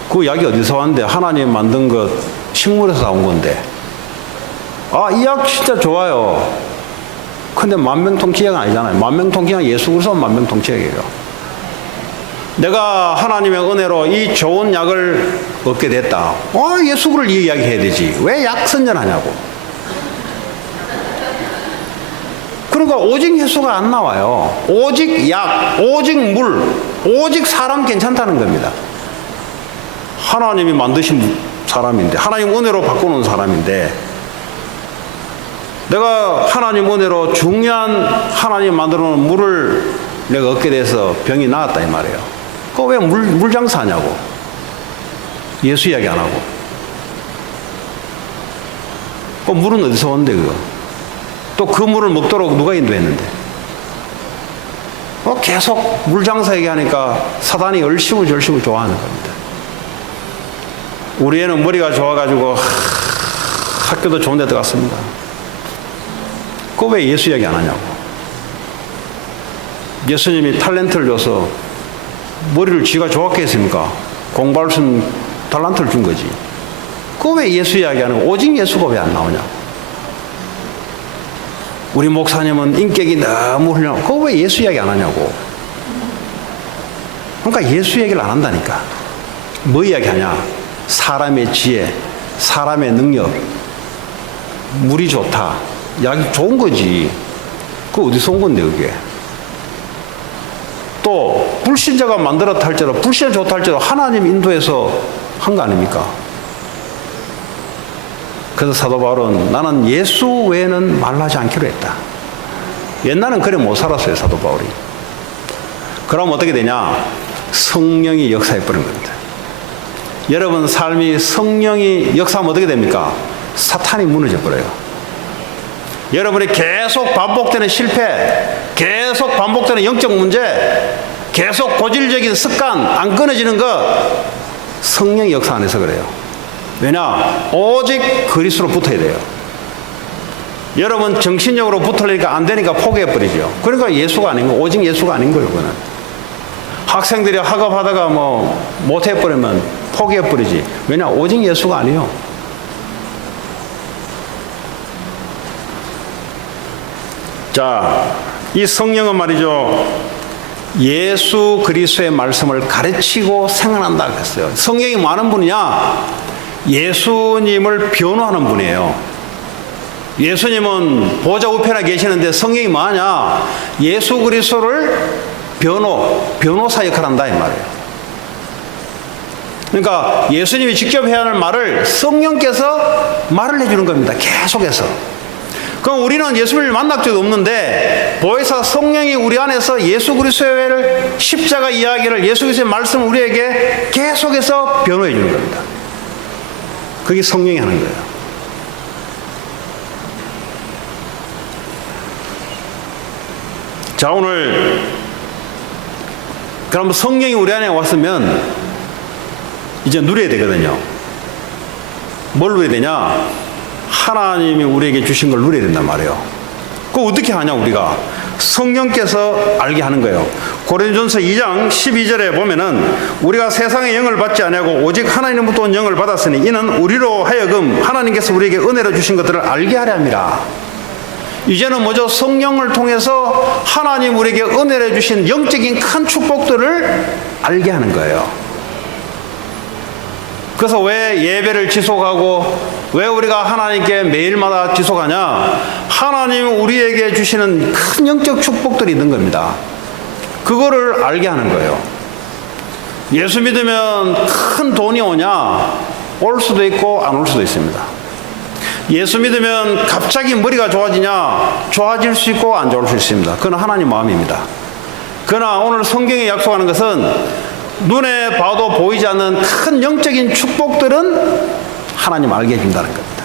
그 약이 어디서 왔는데? 하나님 만든 것, 식물에서 나온 건데. 아, 이 약 진짜 좋아요. 근데 만병통치약은 아니잖아요. 만병통치약 예수 그리스도 만병통치약이에요. 내가 하나님의 은혜로 이 좋은 약을 얻게 됐다. 예수 그를 이야기해야 되지. 왜 약 선전하냐고. 그러니까 오직 예수가 안 나와요. 오직 약, 오직 물, 오직 사람 괜찮다는 겁니다. 하나님이 만드신 사람인데, 하나님 은혜로 바꾸는 사람인데, 내가 하나님 은혜로 중요한 하나님 만들어 놓은 물을 내가 얻게 돼서 병이 나았다 이 말이에요. 그거 왜 물장사 하냐고. 예수 이야기 안 하고. 그 물은 어디서 온대, 그거. 또 그 물을 먹도록 누가 인도했는데. 계속 물장사 얘기하니까 사단이 얼씨구절씨구 좋아하는 겁니다. 우리 애는 머리가 좋아가지고 학교도 좋은 데 들어갔습니다. 그거 왜 예수 이야기 안 하냐고. 예수님이 탤런트를 줘서 머리를 쥐가 좋았게 했습니까? 공부할 수 있는 탤런트를 준 거지. 그거 왜 예수 이야기 안 하고 오직 예수가 왜 안 나오냐고. 우리 목사님은 인격이 너무 훌륭하고 그거 왜 예수 이야기 안 하냐고. 그러니까 예수 얘기를 안 한다니까. 뭐 이야기 하냐. 사람의 지혜, 사람의 능력, 물이 좋다. 약이 좋은 거지. 그거 어디서 온 건데 그게. 또 불신자가 만들었다 할지라도 불신자 좋다 할지라도 하나님 인도해서 한 거 아닙니까? 그래서 사도 바울은 나는 예수 외에는 말하지 않기로 했다. 옛날은 그래 못 살았어요, 사도 바울이. 그럼 어떻게 되냐? 성령이 역사해 버린 겁니다. 여러분 삶이 성령이 역사하면 어떻게 됩니까? 사탄이 무너져 버려요. 여러분이 계속 반복되는 실패, 계속 반복되는 영적 문제, 계속 고질적인 습관 안 끊어지는 것, 성령의 역사 안에서 그래요. 왜냐? 오직 그리스도로 붙어야 돼요. 여러분 정신력으로 붙으려니까 안 되니까 포기해버리죠. 그러니까 예수가 아닌 거, 오직 예수가 아닌 거예요. 그거는 학생들이 학업하다가 못해버리면 포기해버리지. 왜냐? 오직 예수가 아니에요. 자, 이 성령은 말이죠, 예수 그리스도의 말씀을 가르치고 생각한다 그랬어요. 성령이 뭐 하는 분이냐? 예수님을 변호하는 분이에요. 예수님은 보좌 우편에 계시는데 성령이 뭐 하냐? 예수 그리스도를 변호사 역할을 한다 이 말이에요. 그러니까 예수님이 직접 해야 하는 말을 성령께서 말을 해주는 겁니다. 계속해서. 그럼 우리는 예수님을 만날 적도 없는데 보혜사 성령이 우리 안에서 예수 그리스도의 십자가 이야기를, 예수 그리스도의 말씀을 우리에게 계속해서 변호해 주는 겁니다. 그게 성령이 하는 거예요. 자, 오늘 그럼 성령이 우리 안에 왔으면 이제 누려야 되거든요. 뭘 누려야 되냐? 하나님이 우리에게 주신 걸 누려야 된단 말이에요. 그거 어떻게 하냐? 우리가 성령께서 알게 하는 거예요. 고린도전서 2장 12절에 보면은 우리가 세상의 영을 받지 아니하고 오직 하나님으로부터 온 영을 받았으니 이는 우리로 하여금 하나님께서 우리에게 은혜로 주신 것들을 알게 하려 함이라. 이제는 뭐죠? 성령을 통해서 하나님 우리에게 은혜를 주신 영적인 큰 축복들을 알게 하는 거예요. 그래서 왜 예배를 지속하고 왜 우리가 하나님께 매일마다 지속하냐? 하나님 우리에게 주시는 큰 영적 축복들이 있는 겁니다. 그거를 알게 하는 거예요. 예수 믿으면 큰 돈이 오냐? 올 수도 있고 안 올 수도 있습니다. 예수 믿으면 갑자기 머리가 좋아지냐? 좋아질 수 있고 안 좋을 수 있습니다. 그건 하나님 마음입니다. 그러나 오늘 성경에 약속하는 것은 눈에 봐도 보이지 않는 큰 영적인 축복들은 하나님 알게 해준다는 겁니다.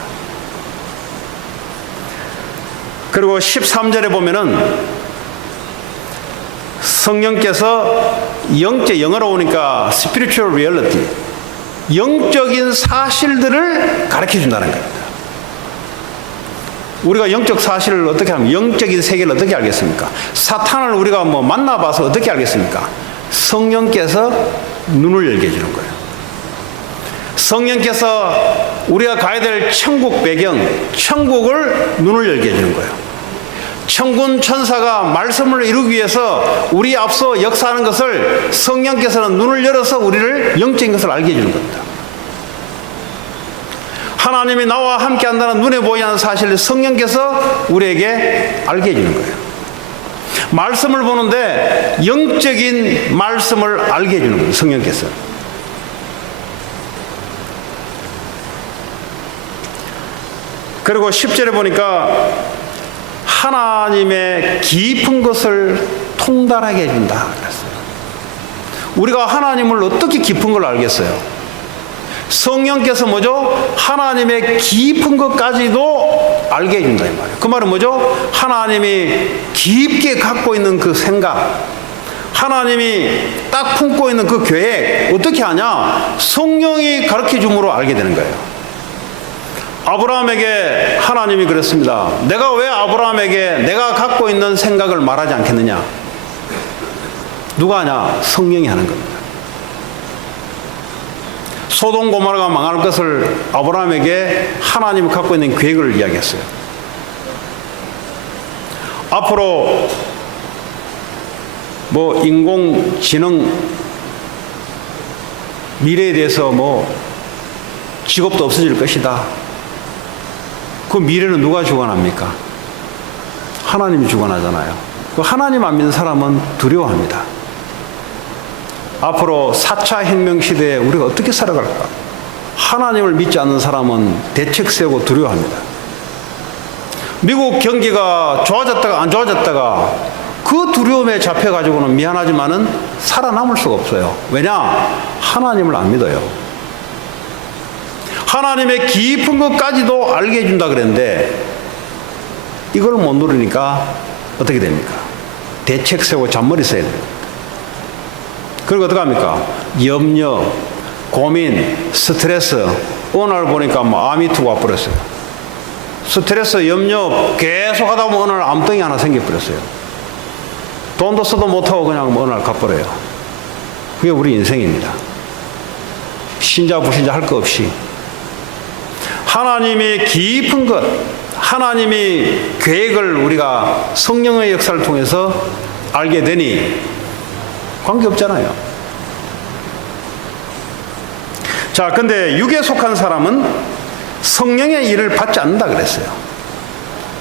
그리고 13절에 보면은 성령께서 영어로 오니까 spiritual reality, 영적인 사실들을 가르쳐 준다는 겁니다. 우리가 영적 사실을 어떻게 하면, 영적인 세계를 어떻게 알겠습니까? 사탄을 우리가 만나봐서 어떻게 알겠습니까? 성령께서 눈을 열게 해주는 거예요. 성령께서 우리가 가야 될 천국 배경, 천국을 눈을 열게 해주는 거예요. 천군 천사가 말씀을 이루기 위해서 우리 앞서 역사하는 것을 성령께서는 눈을 열어서 우리를 영적인 것을 알게 해주는 겁니다. 하나님이 나와 함께 한다는 눈에 보이지 않는 사실을 성령께서 우리에게 알게 해주는 거예요. 말씀을 보는데 영적인 말씀을 알게 해주는 거예요. 성령께서. 그리고 10절에 보니까 하나님의 깊은 것을 통달하게 해준다 그랬어요. 우리가 하나님을 어떻게 깊은 걸 알겠어요? 성령께서 뭐죠? 하나님의 깊은 것까지도 알게 해준다 이 말이에요. 그 말은 뭐죠? 하나님이 깊게 갖고 있는 그 생각, 하나님이 딱 품고 있는 그 계획 어떻게 하냐? 성령이 가르쳐 줌으로 알게 되는 거예요. 아브라함에게 하나님이 그랬습니다. 내가 왜 아브라함에게 내가 갖고 있는 생각을 말하지 않겠느냐? 누가 하냐? 성령이 하는 겁니다. 소돔 고모라가 망할 것을 아브라함에게 하나님이 갖고 있는 계획을 이야기했어요. 앞으로 뭐 인공지능 미래에 대해서 뭐 직업도 없어질 것이다. 그 미래는 누가 주관합니까? 하나님이 주관하잖아요. 그 하나님 안 믿는 사람은 두려워합니다. 앞으로 4차 혁명 시대에 우리가 어떻게 살아갈까? 하나님을 믿지 않는 사람은 대책 세우고 두려워합니다. 미국 경기가 좋아졌다가 안 좋아졌다가 그 두려움에 잡혀가지고는 미안하지만은 살아남을 수가 없어요. 왜냐? 하나님을 안 믿어요. 하나님의 깊은 것까지도 알게 해준다 그랬는데 이걸 못 누리니까 어떻게 됩니까? 대책 세우고 잔머리 써야 돼요. 그리고 어떻게 합니까? 염려, 고민, 스트레스. 어느 날 보니까 뭐 암이 툭 와버렸어요. 스트레스, 염려 계속 하다 보면 어느 날 암덩이 하나 생겨버렸어요. 돈도 써도 못하고 그냥 어느 날 가버려요. 그게 우리 인생입니다. 신자 불신자 할 거 없이 하나님이 깊은 것, 하나님이 계획을 우리가 성령의 역사를 통해서 알게 되니 관계없잖아요. 자, 근데 육에 속한 사람은 성령의 일을 받지 않는다 그랬어요.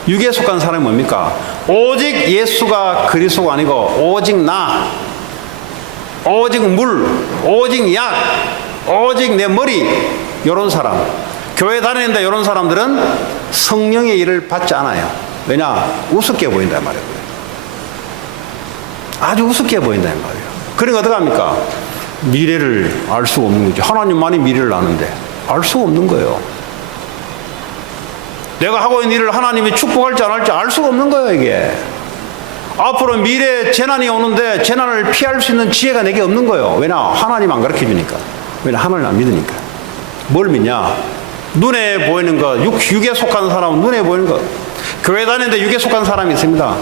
육에 속한 사람이 뭡니까? 오직 예수가 그리스도가 아니고 오직 나, 오직 물, 오직 약, 오직 내 머리, 이런 사람, 교회 다니는데 이런 사람들은 성령의 일을 받지 않아요. 왜냐? 우습게 보인다 말이에요. 아주 우습게 보인다 말이에요. 그러니까 어떻게 합니까? 미래를 알 수가 없는 거죠. 하나님만이 미래를 아는데 알 수가 없는 거예요. 내가 하고 있는 일을 하나님이 축복할지 안 할지 알 수가 없는 거예요. 이게 앞으로 미래에 재난이 오는데 재난을 피할 수 있는 지혜가 내게 없는 거예요. 왜냐? 하나님 안 가르쳐 주니까. 왜냐? 하나님 안 믿으니까. 뭘 믿냐? 눈에 보이는 것, 육에 속한 사람은 눈에 보이는 것. 교회 다니는데 육에 속한 사람이 있습니다.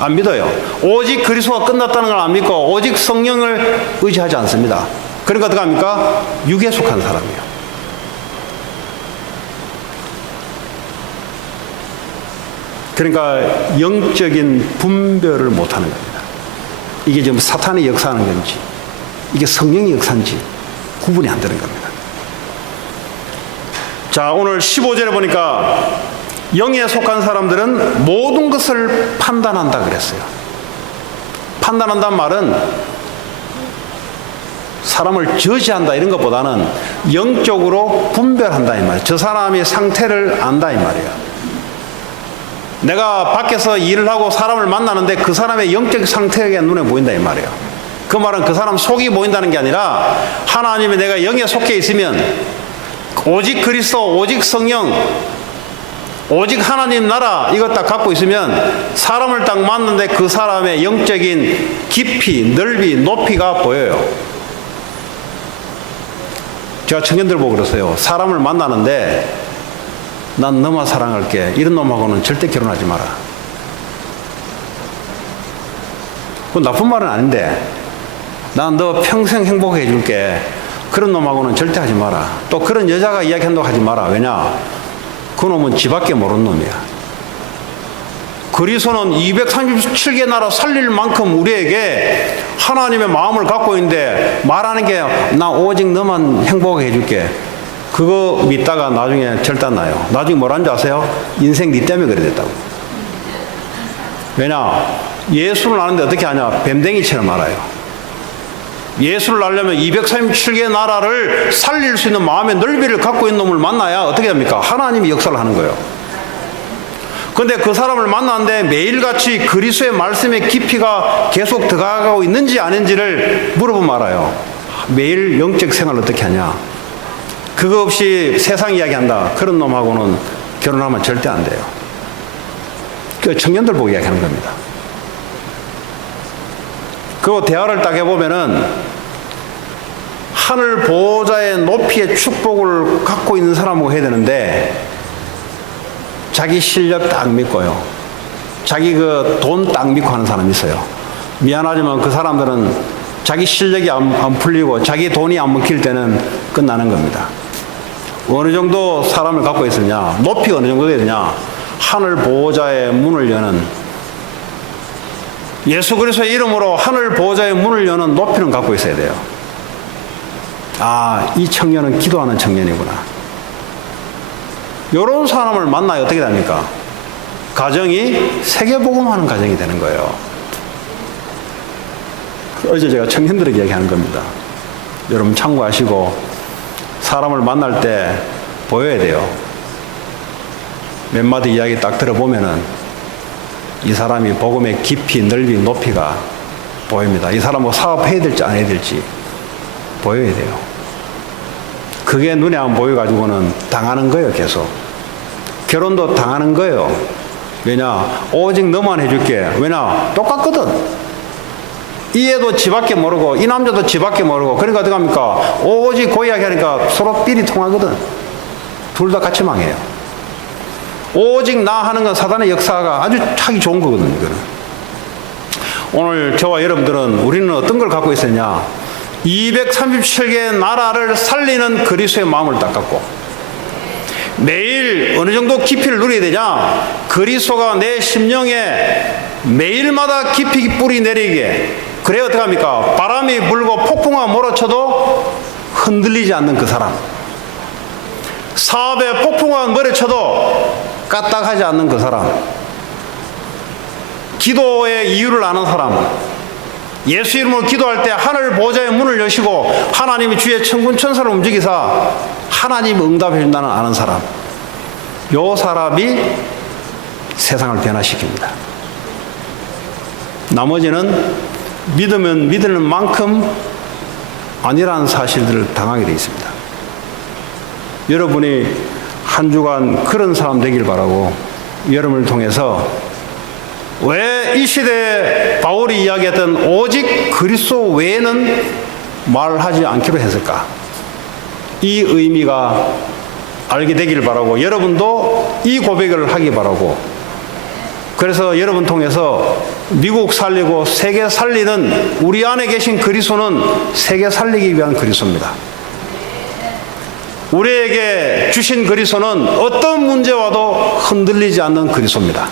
안 믿어요. 오직 그리스도가 끝났다는 걸 안 믿고 오직 성령을 의지하지 않습니다. 그러니까 어떻게 합니까? 육에 속한 사람이에요. 그러니까 영적인 분별을 못하는 겁니다. 이게 지금 사탄이 역사하는 건지 이게 성령의 역사인지 구분이 안 되는 겁니다. 자, 오늘 15절에 보니까 영에 속한 사람들은 모든 것을 판단한다 그랬어요. 판단한다는 말은 사람을 저지한다 이런 것보다는 영적으로 분별한다 이 말이에요. 저 사람의 상태를 안다 이 말이에요. 내가 밖에서 일을 하고 사람을 만나는데 그 사람의 영적 상태가 눈에 보인다 이 말이에요. 그 말은 그 사람 속이 보인다는 게 아니라 하나님이 내가 영에 속해 있으면 오직 그리스도, 오직 성령, 오직 하나님 나라 이것 딱 갖고 있으면 사람을 딱 만났는데 그 사람의 영적인 깊이, 넓이, 높이가 보여요. 제가 청년들 보고 그랬어요. 사람을 만나는데 난 너만 사랑할게. 이런 놈하고는 절대 결혼하지 마라. 그건 나쁜 말은 아닌데 난 너 평생 행복해 줄게. 그런 놈하고는 절대 하지 마라. 또 그런 여자가 이야기한다고 하지 마라. 왜냐? 그 놈은 지밖에 모르는 놈이야. 그리스도는 237개 나라 살릴 만큼 우리에게 하나님의 마음을 갖고 있는데 말하는 게 나 오직 너만 행복하게 해줄게. 그거 믿다가 나중에 절단나요. 나중에 뭐라는 줄 아세요? 인생 니 때문에 그래 됐다고. 왜냐? 예수를 아는데 어떻게 하냐? 뱀댕이처럼 알아요. 예수를 알려면 237개 나라를 살릴 수 있는 마음의 넓이를 갖고 있는 놈을 만나야 어떻게 됩니까? 하나님이 역사를 하는 거예요. 근데 그 사람을 만났는데 매일같이 그리스도의 말씀의 깊이가 계속 들어가고 있는지 아닌지를 물어보면 알아요. 매일 영적 생활을 어떻게 하냐. 그거 없이 세상 이야기한다. 그런 놈하고는 결혼하면 절대 안 돼요. 그 청년들 보고 이야기하는 겁니다. 그리고 대화를 딱 해보면은 하늘 보호자의 높이의 축복을 갖고 있는 사람하고 해야 되는데 자기 실력 딱 믿고요. 자기 그 돈 딱 믿고 하는 사람이 있어요. 미안하지만 그 사람들은 자기 실력이 안 풀리고 자기 돈이 안 먹힐 때는 끝나는 겁니다. 어느 정도 사람을 갖고 있으냐, 높이 어느 정도 되느냐, 하늘 보호자의 문을 여는, 예수 그리스도의 이름으로 하늘 보호자의 문을 여는 높이는 갖고 있어야 돼요. 아, 이 청년은 기도하는 청년이구나. 이런 사람을 만나야 어떻게 됩니까? 가정이 세계복음하는 가정이 되는 거예요. 어제 제가 청년들에게 이야기하는 겁니다. 여러분 참고하시고 사람을 만날 때 보여야 돼요. 몇 마디 이야기 딱 들어보면은 이 사람이 복음의 깊이, 넓이, 높이가 보입니다. 이 사람은 사업해야 될지 안 해야 될지 보여야 돼요. 그게 눈에 안 보여가지고는 당하는 거예요. 계속. 결혼도 당하는 거예요. 왜냐? 오직 너만 해줄게. 왜냐? 똑같거든. 이 애도 지밖에 모르고 이 남자도 지밖에 모르고 그러니까 어떻게 합니까? 오직 그 이야기 하니까 서로 삘이 통하거든. 둘 다 같이 망해요. 오직 나 하는 건 사단의 역사가 아주 하기 좋은 거거든요. 이거는. 오늘 저와 여러분들은 우리는 어떤 걸 갖고 있었냐? 237개의 나라를 살리는 그리스도의 마음을 딱 갖고 매일 어느 정도 깊이를 누려야 되냐? 그리스도가 내 심령에 매일마다 깊이 뿌리 내리게. 그래야 어떻게 합니까? 바람이 불고 폭풍과 몰아쳐도 흔들리지 않는 그 사람. 사업에 폭풍과 몰아쳐도 까딱하지 않는 그 사람. 기도의 이유를 아는 사람. 예수 이름으로 기도할 때 하늘 보호자의 문을 여시고 하나님이 주의 천군 천사를 움직이사 하나님 응답해 준다는 아는 사람. 요 사람이 세상을 변화시킵니다. 나머지는 믿으면 믿는 만큼 아니라는 사실들을 당하게 되어 있습니다. 여러분이 한 주간 그런 사람 되길 바라고 여러분을 통해서 왜 이 시대에 바울이 이야기했던 오직 그리스도 외에는 말하지 않기로 했을까? 이 의미가 알게 되길 바라고 여러분도 이 고백을 하기 바라고 그래서 여러분 통해서 미국 살리고 세계 살리는 우리 안에 계신 그리스도는 세계 살리기 위한 그리스도입니다. 우리에게 주신 그리스도는 어떤 문제와도 흔들리지 않는 그리스도입니다.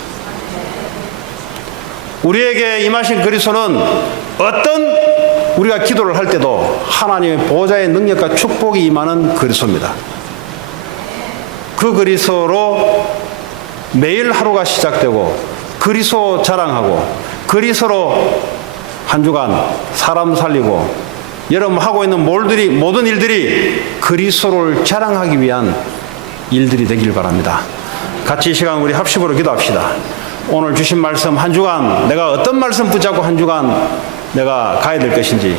우리에게 임하신 그리스도는 어떤 우리가 기도를 할 때도 하나님의 보호자의 능력과 축복이 임하는 그리스도입니다. 그 그리스도로 매일 하루가 시작되고 그리스도 자랑하고 그리스도로 한 주간 사람 살리고 여러분 하고 있는 모든 일들이 그리스도를 자랑하기 위한 일들이 되길 바랍니다. 같이 이 시간 우리 합심으로 기도합시다. 오늘 주신 말씀 한 주간 내가 어떤 말씀 붙잡고 한 주간 내가 가야 될 것인지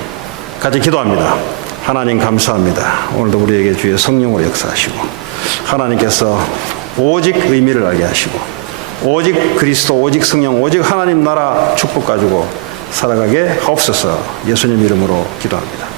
같이 기도합니다. 하나님 감사합니다. 오늘도 우리에게 주의 성령으로 역사하시고 하나님께서 오직 의미를 알게 하시고 오직 그리스도 오직 성령 오직 하나님 나라 축복 가지고 살아가게 하옵소서. 예수님 이름으로 기도합니다.